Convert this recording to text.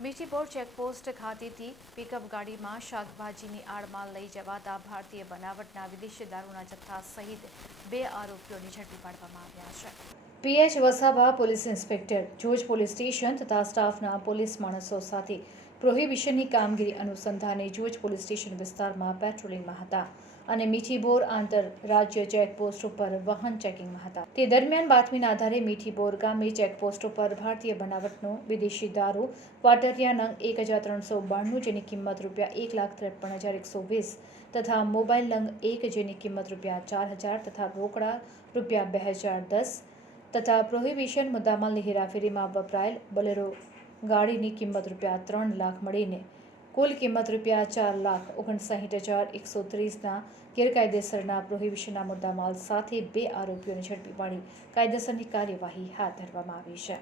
મીઠીપોર checkpost ખાતેથી pickup ગાડીમાં શાકભાજીની આડમાં લઈ જવાતા ભારતીય બનાવટના વિદેશી દારૂના જથ્થા સહિત બે આરોપીઓને ઝડપી પાડવામાં આવ્યા છે. પીએચ વસાભા પોલીસ ઇન્સ્પેક્ટર, જોજ પોલીસ સ્ટેશન તથા સ્ટાફના પોલીસ માણસો સાથે પ્રોહિબિશનની કામગીરી અનુસંધાને જૂજ પોલીસ સ્ટેશન વિસ્તારમાં પેટ્રોલિંગમાં હતા અને મીઠીબોર આંતર રાજ્ય ચેકપોસ્ટ ઉપર વાહન ચેકિંગમાં હતા. તે દરમિયાન બાતમીના આધારે મીઠીબોર ગામે ચેકપોસ્ટ ઉપર ભારતીય બનાવટનો વિદેશી દારૂ વાટરિયા નંગ એક હજાર ત્રણસો બાણું જેની કિંમત રૂપિયા એક લાખ ત્રેપન હજાર એકસો વીસ તથા મોબાઈલ નંગ એક જેની કિંમત રૂપિયા ચાર હજાર તથા રોકડા રૂપિયા બે હજાર દસ તથા પ્રોહિબિશન મુદ્દામાલની હેરાફેરીમાં વપરાયેલ બોલેરો ગાડીની કિંમત રૂપિયા ત્રણ લાખ મળીને કુલ કિંમત રૂપિયા ચાર લાખ ઓગણસાહીઠ હજાર એકસો ત્રીસના ગેરકાયદેસરના પ્રોહિબિશનના મુદ્દામાલ સાથે બે આરોપીઓને ઝડપી પાડી. કાયદેસરની કાર્યવાહી હાથ ધરવામાં આવી છે.